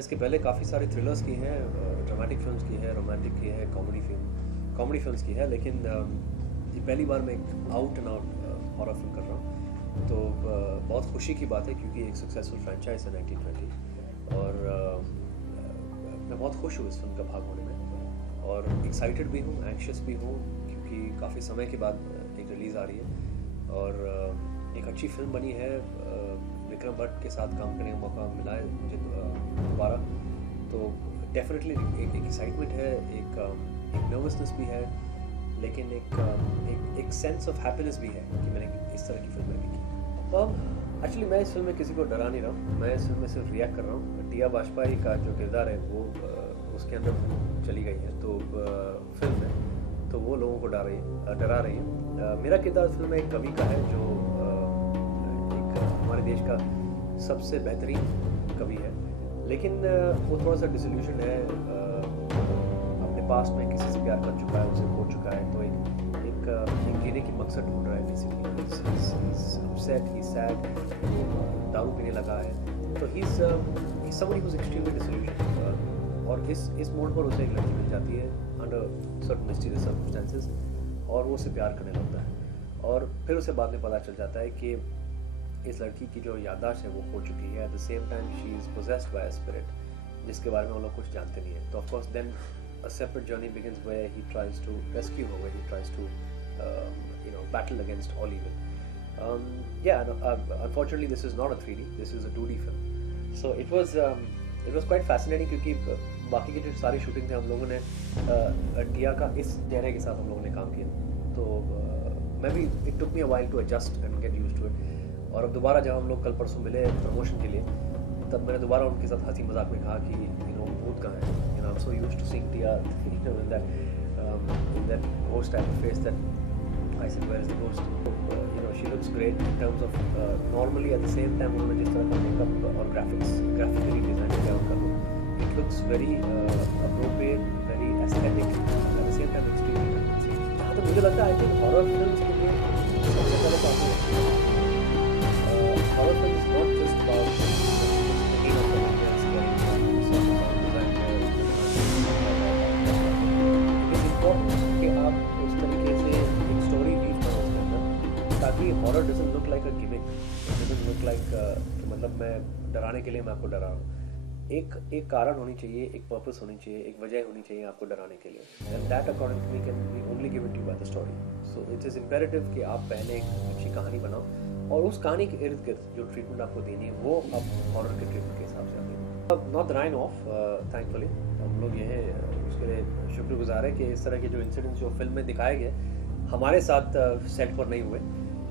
इसके पहले काफ़ी सारी थ्रिलर्स की हैं, ड्रामेटिक फिल्म्स की है, रोमांटिक की है, कॉमेडी फिल्म्स की है, लेकिन ये पहली बार मैं एक out and out horror film कर रहा हूँ। तो बहुत खुशी की बात है क्योंकि एक सक्सेसफुल फ्रेंचाइज है 1920 और मैं बहुत खुश हूँ इस फिल्म का भाग होने में और एक्साइटेड भी हूँ, एंक्शियस भी हूँ क्योंकि काफ़ी समय के बाद एक रिलीज़ आ रही है और एक अच्छी फिल्म बनी है। विक्रम भट्ट के साथ काम करने का मौका मिला है मुझे दोबारा, तो डेफिनेटली एक एक्साइटमेंट है, एक नर्वसनेस भी है, लेकिन एक सेंस ऑफ हैप्पीनेस भी है कि मैंने इस तरह की फिल्में भी की। एक्चुअली मैं इस फिल्म में किसी को डरा नहीं रहा हूँ, मैं इस फिल्म में सिर्फ रिएक्ट कर रहा हूँ। टिया वाजपेयी का जो किरदार है वो उसके अंदर चली गई है तो फिल्म में, तो वो लोगों को डरा रही है। मेरा किरदार फिल्म में एक कवि का है जो हमारे देश का सबसे बेहतरीन कवि है, लेकिन वो थोड़ा सा डिसल्यूशन है, अपने पास में किसी से प्यार कर चुका है, उसे खो चुका है, तो एक जीने की मकसद ढूंढ रहा है बेसिकली। अपसेट, ही सैड, दारू पीने लगा है, तो he somebody who is extremely disillusion और इस मोड पर उसे एक लड़की मिल जाती है अंडर सर्टेन मिस्टीरियस सर्कमस्टेंसेस और वो उसे प्यार करने लगता है और फिर उसे बाद में पता चल जाता है कि इस लड़की की जो याददाश्त है वो खो चुकी है। At the same time she is possessed by a spirit जिसके बारे में वो लोग कुछ जानते नहीं है। तो of course then a separate journey begins where he tries to rescue her, where he tries to battle against all evil. Unfortunately this is not a 3D, this is a 2D film. So it was quite fascinating क्योंकि बाकी की जो सारी shooting थे हम लोगों ने टिया का इस चेहरे के साथ हम लोगों ने काम किया, तो मैं भी it took me a while to adjust and get used to it. और अब दोबारा जब हम लोग कल परसों मिले प्रमोशन के लिए, तब मैंने दोबारा उनके साथ हंसी मजाक में कहा कि भूत कहाँ है, I am so used to seeing Tia in that ghost type of face that I said where is the ghost. She looks great in terms of normally at the same time उन्होंने जिस तरह का makeup और graphically design किया उनका look, it looks very appropriate, very aesthetic, at the same time extremely convincing। तो मुझे लगता है कि हॉरर फिल्म्स के लिए सबसे पहले काफी horror film is not just about thinking of the audience, it is important कि आप उस तरीके से एक स्टोरी वीव करो उसके अंदर, ताकि horror doesn't look like a gimmick, doesn't look like मतलब मैं डराने के लिए मैं आपको डरा रहा हूँ। एक कारण होनी चाहिए, एक पर्पस होनी चाहिए, एक वजह होनी चाहिए आपको डराने के लिए, and that according to me can be only given to you by the story. So it is imperative कि आप पहले एक अच्छी कहानी बनाओ और उस कहानी के इर्द गिर्द जो ट्रीटमेंट आपको देनी है वो अब हॉरर के ट्रीटमेंट के हिसाब से आप दें। नॉट राइन ऑफ, थैंकफुली हम लोग ये उसके लिए शुक्रगुजार है कि इस तरह के जो इंसिडेंट्स जो फिल्म में दिखाए गए हमारे साथ सेट पर नहीं हुए,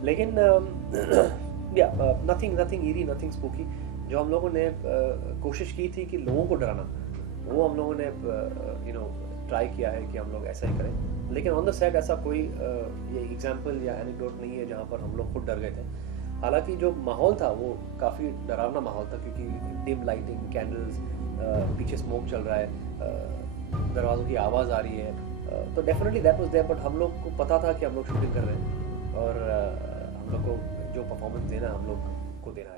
लेकिन नथिंग ईरी, नथिंग स्पूकी। जो हम लोगों ने कोशिश की थी कि लोगों को डराना, वो हम लोगों ने ट्राई किया है कि हम लोग ऐसा ही करें, लेकिन ऑन द सेट ऐसा कोई ये एग्जाम्पल या एनेक्डोट नहीं है जहाँ पर हम लोग खुद डर गए थे। हालांकि जो माहौल था वो काफ़ी डरावना माहौल था क्योंकि डिम लाइटिंग, कैंडल्स, पीछे स्मोक चल रहा है, दरवाज़ों की आवाज़ आ रही है, तो definitely that was there. But हम लोग को पता था कि हम लोग शूटिंग कर रहे हैं और हम लोग को जो परफॉर्मेंस देना है हम लोग को देना है।